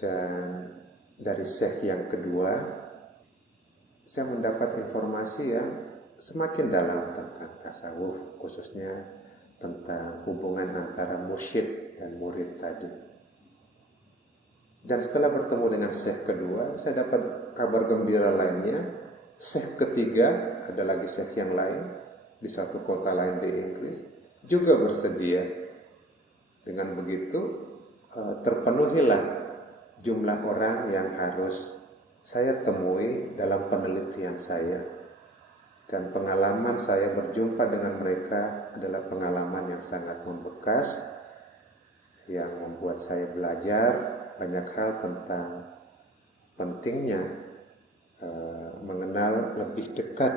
Dan dari syekh yang kedua, saya mendapat informasi yang semakin dalam tentang tasawuf, khususnya tentang hubungan antara mursyid dan murid tadi. Dan setelah bertemu dengan syekh kedua, saya dapat kabar gembira lainnya. Syekh ketiga, ada lagi syekh yang lain di satu kota lain di Inggris, juga bersedia. Dengan begitu terpenuhilah jumlah orang yang harus saya temui dalam penelitian saya. Dan pengalaman saya berjumpa dengan mereka adalah pengalaman yang sangat membekas, yang membuat saya belajar banyak hal tentang pentingnya mengenal lebih dekat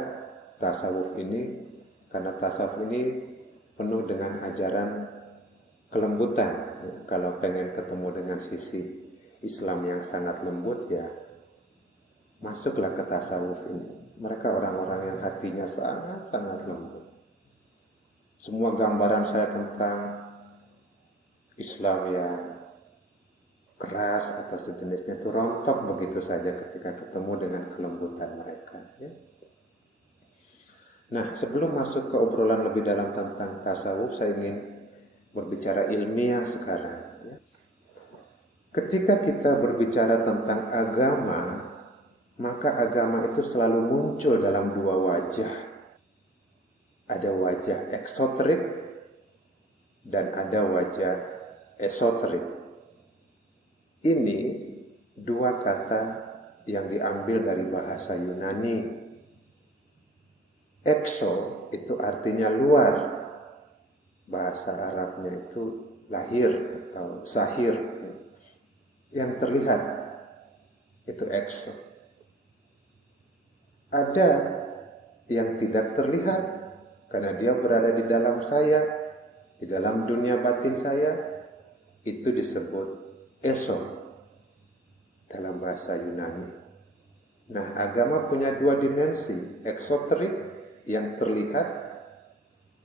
tasawuf ini, karena tasawuf ini penuh dengan ajaran kelembutan. Kalau pengen ketemu dengan sisi Islam yang sangat lembut, ya masuklah ke tasawuf ini. Mereka orang-orang yang hatinya sangat lembut. Semua gambaran saya tentang Islam yang keras atau sejenisnya itu rontok begitu saja ketika ketemu dengan kelembutan mereka, ya. Nah, sebelum masuk ke obrolan lebih dalam tentang tasawuf, saya ingin berbicara ilmiah sekarang. Ketika kita berbicara tentang agama, maka agama itu selalu muncul dalam dua wajah. Ada wajah eksoterik dan ada wajah esoterik. Ini dua kata yang diambil dari bahasa Yunani. Exo itu artinya luar. Bahasa Arabnya itu lahir atau sahir. Yang terlihat itu exo. Ada yang tidak terlihat karena dia berada di dalam saya, di dalam dunia batin saya, itu disebut eso dalam bahasa Yunani. Nah, agama punya dua dimensi, eksoterik yang terlihat.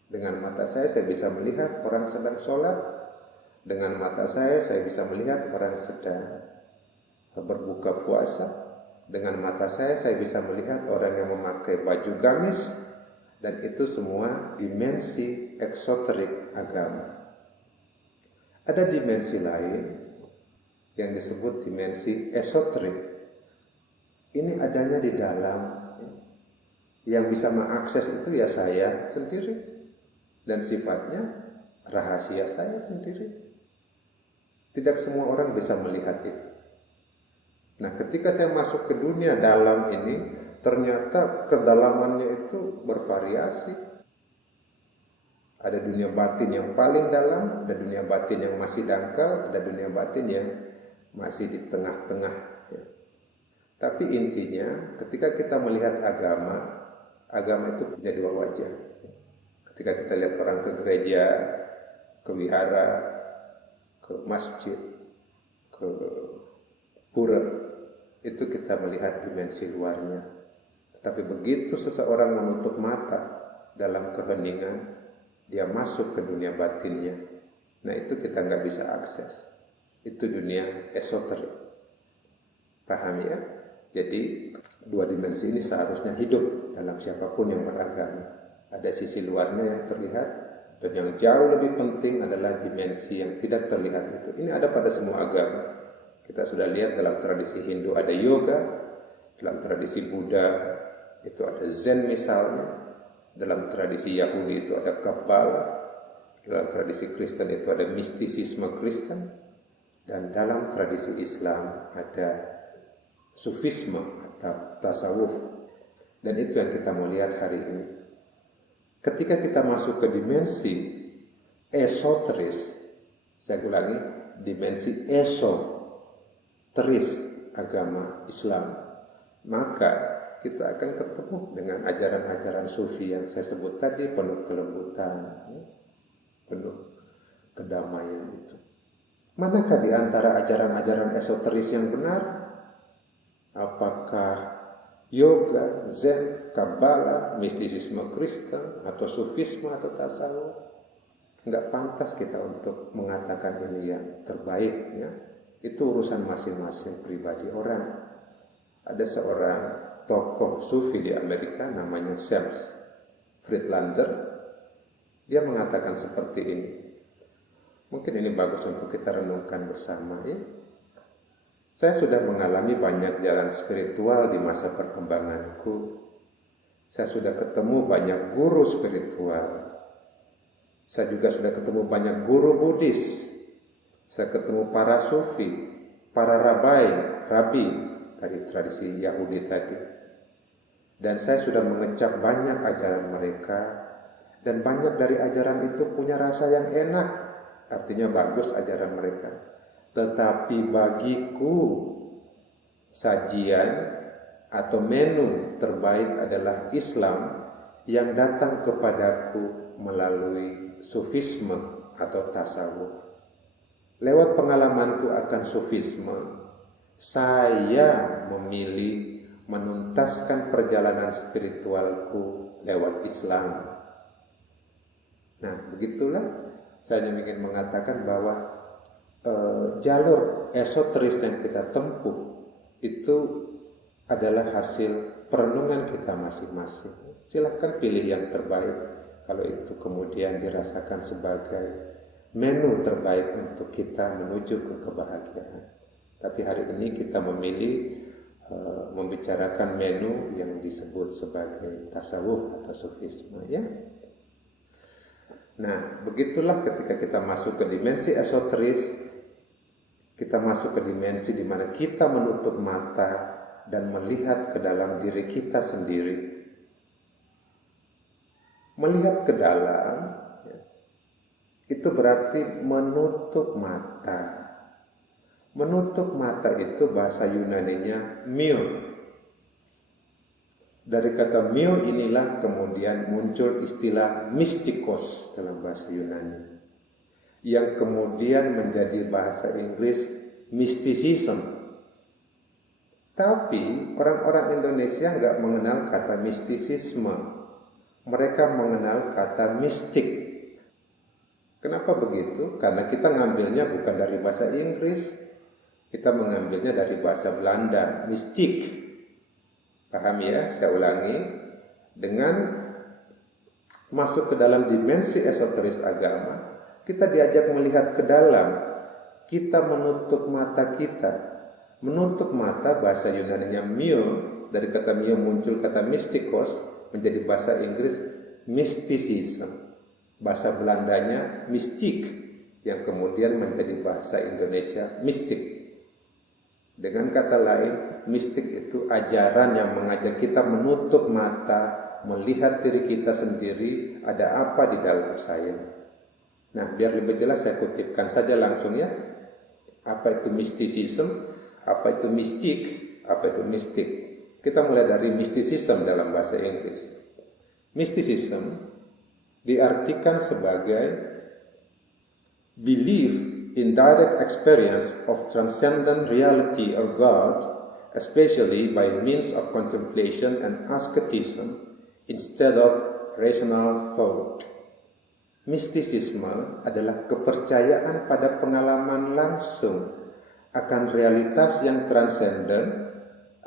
Dengan mata saya bisa melihat orang sedang sholat. Dengan mata saya bisa melihat orang sedang berbuka puasa. Dengan mata saya bisa melihat orang yang memakai baju gamis. Dan itu semua dimensi eksoterik agama. Ada dimensi lain yang disebut dimensi esoterik. Ini adanya di dalam. Yang bisa mengakses itu ya saya sendiri. Dan sifatnya rahasia saya sendiri. Tidak semua orang bisa melihat itu. Nah, ketika saya masuk ke dunia dalam ini, ternyata kedalamannya itu bervariasi. Ada dunia batin yang paling dalam, ada dunia batin yang masih dangkal, ada dunia batin yang masih di tengah-tengah. Tapi intinya, ketika kita melihat agama itu punya dua wajah. Ketika kita lihat orang ke gereja, ke wihara, ke masjid, ke pura, itu kita melihat dimensi luarnya. Tapi begitu seseorang menutup mata dalam keheningan, dia masuk ke dunia batinnya. Nah, itu kita nggak bisa akses. Itu dunia esoterik. Paham ya? Jadi dua dimensi ini seharusnya hidup dalam siapapun yang beragama. Ada sisi luarnya yang terlihat, dan yang jauh lebih penting adalah dimensi yang tidak terlihat itu. Ini ada pada semua agama. Kita sudah lihat dalam tradisi Hindu ada yoga, dalam tradisi Buddha itu ada Zen misalnya, dalam tradisi Yahudi itu ada Kabbalah, dalam tradisi Kristen itu ada mistisisme Kristen, dan dalam tradisi Islam ada sufisme atau tasawuf. Dan itu yang kita mau lihat hari ini. Ketika kita masuk ke dimensi esoteris, saya ulangi, dimensi esoteris agama Islam, maka kita akan ketemu dengan ajaran-ajaran sufi yang saya sebut tadi, penuh kelembutan, penuh kedamaian itu. Manakah di antara ajaran-ajaran esoteris yang benar? Apakah yoga, Zen, Kabbalah, mistisisme Kristen, atau sufisme, atau tasawuf? Enggak pantas kita untuk mengatakan ini yang terbaik, ya. Itu urusan masing-masing pribadi orang. Ada seorang tokoh sufi di Amerika namanya Sam Friedlander. Dia mengatakan seperti ini. Mungkin ini bagus untuk kita renungkan bersama ya. Saya sudah mengalami banyak jalan spiritual di masa perkembanganku. Saya sudah ketemu banyak guru spiritual. Saya juga sudah ketemu banyak guru Buddhis. Saya ketemu para sufi, para rabi dari tradisi Yahudi tadi. Dan saya sudah mengecap banyak ajaran mereka. Dan banyak dari ajaran itu punya rasa yang enak. Artinya bagus ajaran mereka. Tetapi bagiku sajian atau menu terbaik adalah Islam yang datang kepadaku melalui sufisme atau tasawuf. Lewat pengalamanku akan sufisme, saya memilih menuntaskan perjalanan spiritualku lewat Islam. Nah, begitulah saya ingin mengatakan bahwa jalur esoteris yang kita tempuh itu adalah hasil perenungan kita masing-masing. Silahkan pilih yang terbaik kalau itu kemudian dirasakan sebagai menu terbaik untuk kita menuju ke kebahagiaan. Tapi hari ini kita memilih membicarakan menu yang disebut sebagai tasawuf atau sufisme ya. Nah, begitulah ketika kita masuk ke dimensi esoteris, kita masuk ke dimensi di mana kita menutup mata dan melihat ke dalam diri kita sendiri. Melihat ke dalam itu berarti menutup mata. Menutup mata itu bahasa Yunaninya myo. Dari kata myo inilah kemudian muncul istilah mystikos dalam bahasa Yunani, yang kemudian menjadi bahasa Inggris mysticism. Tapi orang-orang Indonesia nggak mengenal kata mistisisme. Mereka mengenal kata mistik. Kenapa begitu? Karena kita ngambilnya bukan dari bahasa Inggris, kita mengambilnya dari bahasa Belanda, mistik. Paham ya? Saya ulangi. Dengan masuk ke dalam dimensi esoteris agama, kita diajak melihat ke dalam. Kita menutup mata kita. Menutup mata bahasa Yunaninya myo, dari kata myo muncul kata mystikos, menjadi bahasa Inggris mysticism. Bahasa Belandanya mistik, yang kemudian menjadi bahasa Indonesia mistik. Dengan kata lain, mistik itu ajaran yang mengajak kita menutup mata, melihat diri kita sendiri, ada apa di dalam saya. Nah, biar lebih jelas saya kutipkan saja langsung ya. Apa itu mysticism, apa itu mistik, apa itu mistik. Kita mulai dari mysticism dalam bahasa Inggris. Mysticism diartikan sebagai belief in direct experience of transcendent reality or God, especially by means of contemplation and asceticism instead of rational thought. Mistisisme adalah kepercayaan pada pengalaman langsung akan realitas yang transenden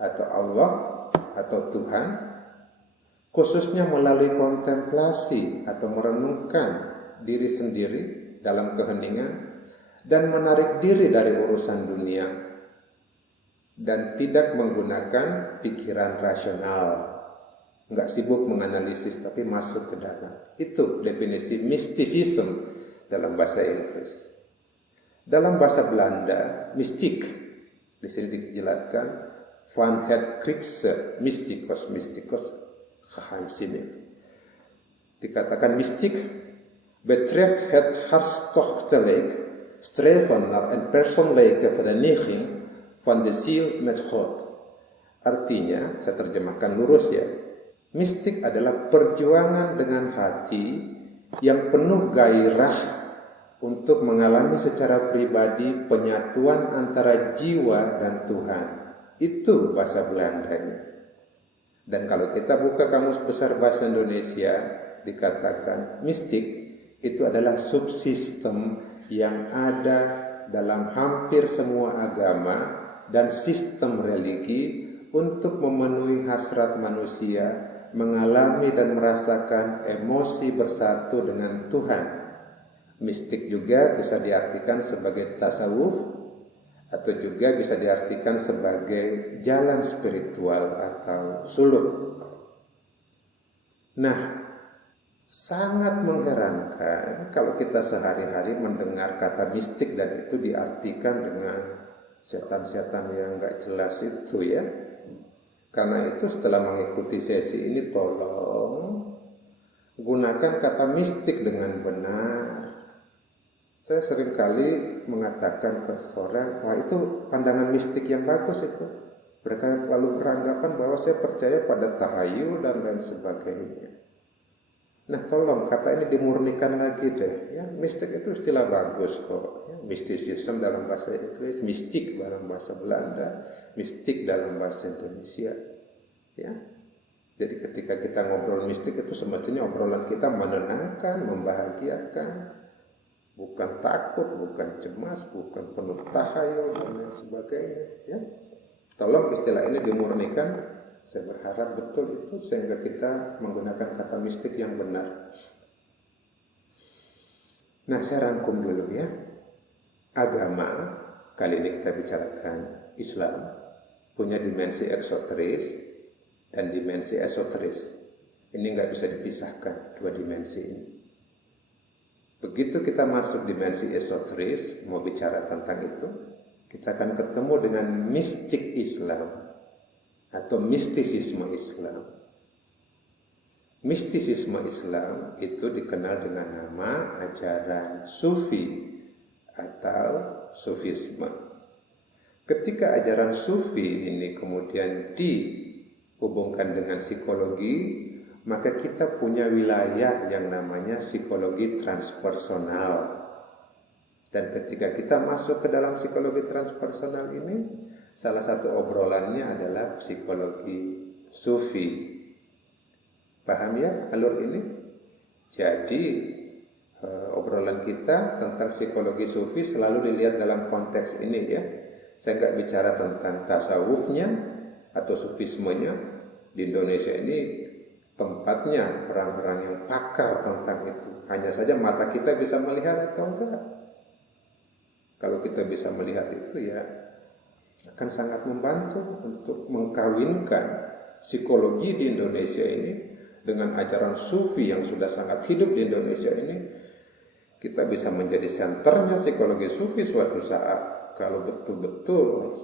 atau Allah atau Tuhan, khususnya melalui kontemplasi atau merenungkan diri sendiri dalam keheningan dan menarik diri dari urusan dunia dan tidak menggunakan pikiran rasional, nggak sibuk menganalisis tapi masuk ke dalam. Itu definisi mysticism dalam bahasa Inggris. Dalam bahasa Belanda, mistik di sini dijelaskan van het Griekse mystikos geheimzinnig. Dikatakan mistik betreft het hartstochtelijk streven naar een persoonlijke vereniging van de ziel met God. Artinya, saya terjemahkan lurus ya. Mistik adalah perjuangan dengan hati yang penuh gairah untuk mengalami secara pribadi penyatuan antara jiwa dan Tuhan. Itu bahasa Belandanya. Dan kalau kita buka Kamus Besar Bahasa Indonesia, dikatakan mistik itu adalah subsistem yang ada dalam hampir semua agama dan sistem religi untuk memenuhi hasrat manusia mengalami dan merasakan emosi bersatu dengan Tuhan. Mistik juga bisa diartikan sebagai tasawuf atau juga bisa diartikan sebagai jalan spiritual atau suluk. Nah, sangat mengherankan kalau kita sehari-hari mendengar kata mistik dan itu diartikan dengan setan-setan yang gak jelas itu ya. Karena itu setelah mengikuti sesi ini tolong gunakan kata mistik dengan benar. Saya seringkali mengatakan ke seorang, wah itu pandangan mistik yang bagus itu. Mereka lalu beranggapan bahwa saya percaya pada tahayul dan lain sebagainya. Nah tolong kata ini dimurnikan lagi deh. Ya, mistik itu istilah bagus kok. Ya, mysticism dalam bahasa Inggris, mistik dalam bahasa Belanda, mistik dalam bahasa Indonesia. Ya, jadi ketika kita ngobrol mistik itu semestinya obrolan kita menenangkan, membahagiakan, bukan takut, bukan cemas, bukan penuh tahayul dan lain sebagainya. Ya, tolong istilah ini dimurnikan. Saya berharap betul itu sehingga kita menggunakan kata mistik yang benar. Nah, saya rangkum dulu ya. Agama, kali ini kita bicarakan Islam, punya dimensi eksoteris dan dimensi esoteris. Ini nggak bisa dipisahkan, dua dimensi ini. Begitu kita masuk dimensi esoteris, mau bicara tentang itu, kita akan ketemu dengan mistik Islam atau mistisisme Islam. Mistisisme Islam itu dikenal dengan nama ajaran Sufi atau Sufisme. Ketika ajaran Sufi ini kemudian dihubungkan dengan psikologi, maka kita punya wilayah yang namanya psikologi transpersonal. Dan ketika kita masuk ke dalam psikologi transpersonal ini, salah satu obrolannya adalah psikologi Sufi. Paham ya alur ini? Jadi obrolan kita tentang psikologi Sufi selalu dilihat dalam konteks ini ya. Saya nggak bicara tentang tasawufnya atau sufismenya. Di Indonesia ini tempatnya orang-orang yang pakar tentang itu. Hanya saja mata kita bisa melihat atau enggak. Kalau kita bisa melihat itu ya akan sangat membantu untuk mengkawinkan psikologi di Indonesia ini dengan ajaran Sufi yang sudah sangat hidup di Indonesia ini. Kita bisa menjadi senternya psikologi Sufi suatu saat kalau betul-betul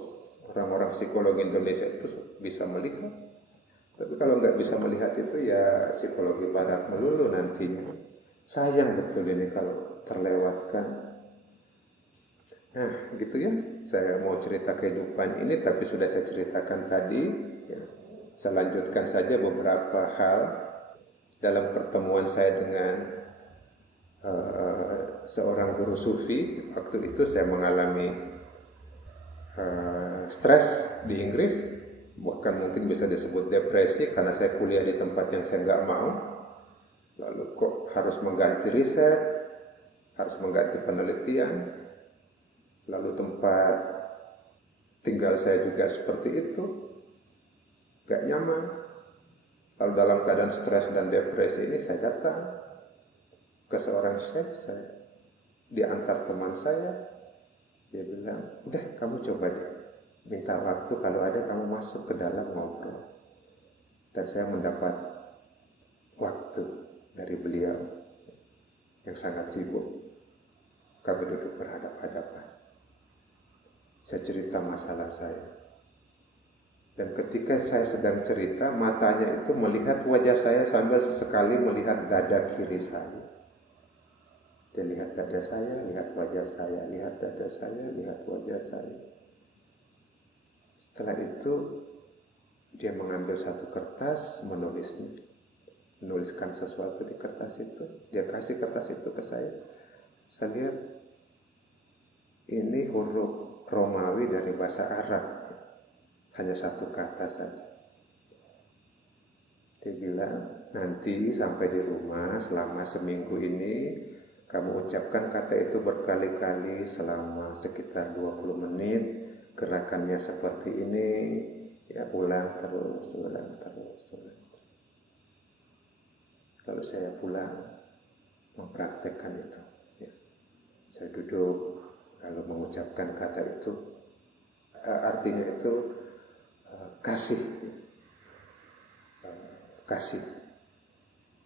orang-orang psikologi Indonesia itu bisa melihat. Tapi kalau nggak bisa melihat itu ya psikologi barat melulu nantinya. Sayang betul ini kalau terlewatkan. Nah gitu ya, saya mau cerita kehidupan ini tapi sudah saya ceritakan tadi ya. Saya lanjutkan saja beberapa hal dalam pertemuan saya dengan seorang guru Sufi. Waktu itu saya mengalami stres di Inggris, bahkan mungkin bisa disebut depresi karena saya kuliah di tempat yang saya nggak mau. Lalu kok harus mengganti riset, harus mengganti penelitian. Lalu tempat tinggal saya juga seperti itu, gak nyaman. Lalu dalam keadaan stres dan depresi ini saya datang ke seorang syekh, saya diantar teman saya. Dia bilang, udah kamu coba deh, minta waktu kalau ada kamu masuk ke dalam ngobrol. Dan saya mendapat waktu dari beliau yang sangat sibuk. Kami duduk berhadapan-hadapan. Saya cerita masalah saya. Dan ketika saya sedang cerita, matanya itu melihat wajah saya sambil sesekali melihat dada kiri saya. Dia lihat dada saya, lihat wajah saya, lihat dada saya, lihat wajah saya. Setelah itu, dia mengambil satu kertas, menuliskan sesuatu di kertas itu. Dia kasih kertas itu ke saya. Saya lihat, ini huruf Romawi dari bahasa Arab, hanya satu kata saja. Dia bilang, nanti sampai di rumah selama seminggu ini Kamu ucapkan kata itu berkali-kali selama sekitar 20 menit. Gerakannya seperti ini. Ya, ulang terus. Lalu saya pulang mempraktekkan itu. Ya. Saya duduk lalu mengucapkan kata itu. Artinya itu kasih. Kasih.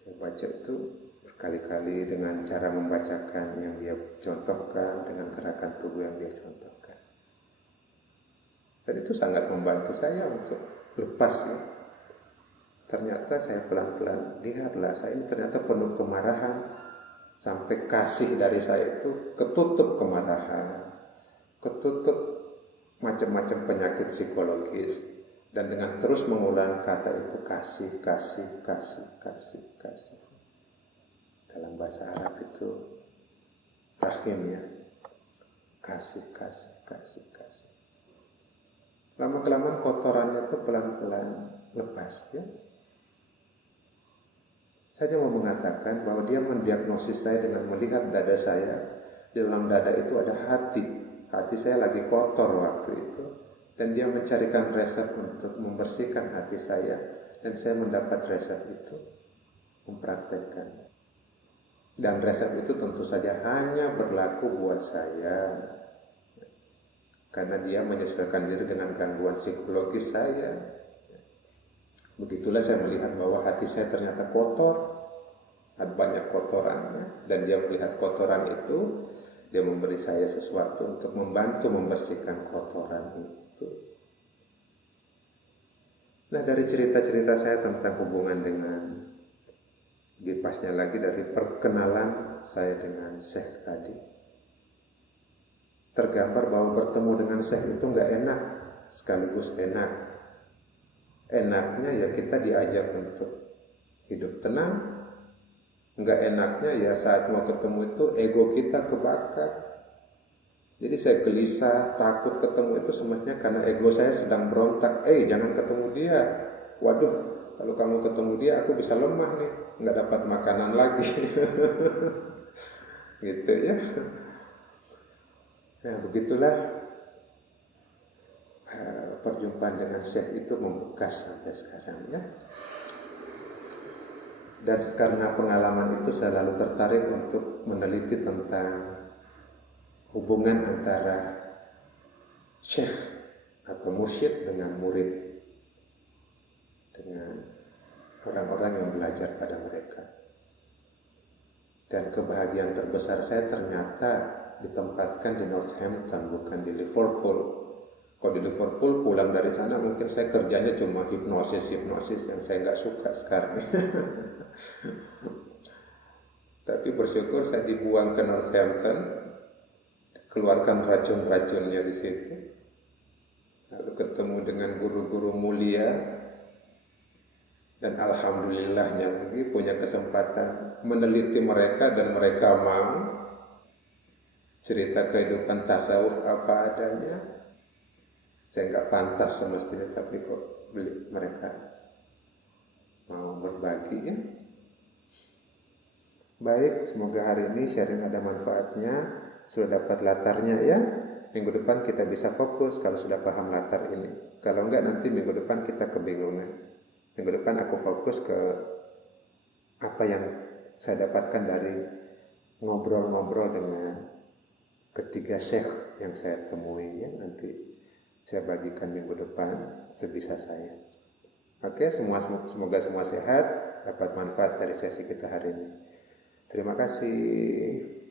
Saya baca itu berkali-kali dengan cara membacakan yang dia contohkan, dengan gerakan tubuh yang dia contohkan. Dan itu sangat membantu saya untuk lepas ya. Ternyata saya pelan-pelan, lihatlah saya ini ternyata penuh kemarahan. Sampai kasih dari saya itu ketutup kemarahan, ketutup macam-macam penyakit psikologis. Dan dengan terus mengulang kata itu kasih. Dalam bahasa Arab itu rahim ya. Kasih. Lama-kelamaan kotorannya itu pelan-pelan lepas ya. Saya mau mengatakan bahwa dia mendiagnosis saya dengan melihat dada saya. Di dalam dada itu ada hati. Hati saya lagi kotor waktu itu. Dan dia mencarikan resep untuk membersihkan hati saya. Dan saya mendapat resep itu. Mempraktekkan. Dan resep itu tentu saja hanya berlaku buat saya. Karena dia menyesuaikan diri dengan gangguan psikologis saya. Begitulah saya melihat bahwa hati saya ternyata kotor. Ada banyak kotorannya. Dan dia melihat kotoran itu. Dia memberi saya sesuatu untuk membantu membersihkan kotoran itu. Nah, dari cerita-cerita saya tentang hubungan dengan, dipasnya lagi dari perkenalan saya dengan Syekh tadi, tergambar bahwa bertemu dengan Syekh itu nggak enak, sekaligus enak. Enaknya ya kita diajak untuk hidup tenang. Nggak enaknya ya saat mau ketemu itu ego kita kebakar. Jadi saya gelisah, takut ketemu itu semestinya karena ego saya sedang berontak. Jangan ketemu dia. Waduh, kalau kamu ketemu dia aku bisa lemah nih, nggak dapat makanan lagi. Gitu ya. Nah, begitulah perjumpaan dengan Syekh itu membekas sampai sekarang ya. Dan karena pengalaman itu saya lalu tertarik untuk meneliti tentang hubungan antara Syekh atau mursyid dengan murid, dengan orang-orang yang belajar pada mereka. Dan kebahagiaan terbesar saya ternyata ditempatkan di Northampton, bukan di Liverpool. Kalau di Liverpool pulang dari sana mungkin saya kerjanya cuma hipnosis yang saya nggak suka sekarang. Tapi bersyukur saya dibuang ke Northampton, keluarkan racun-racunnya di situ, lalu ketemu dengan guru-guru mulia, dan alhamdulillahnya lagi punya kesempatan meneliti mereka dan mereka mau cerita kehidupan tasawuf apa adanya. Saya nggak pantas semestinya, tapi kok mereka mau berbagi ya. Baik, semoga hari ini sharing ada manfaatnya. Sudah dapat latarnya ya. Minggu depan kita bisa fokus kalau sudah paham latar ini. Kalau enggak nanti minggu depan kita kebingungan. Minggu depan aku fokus ke apa yang saya dapatkan dari ngobrol-ngobrol dengan ketiga syekh yang saya temui ya. Nanti saya bagikan minggu depan sebisa saya. Oke, semoga semua sehat, dapat manfaat dari sesi kita hari ini. Terima kasih.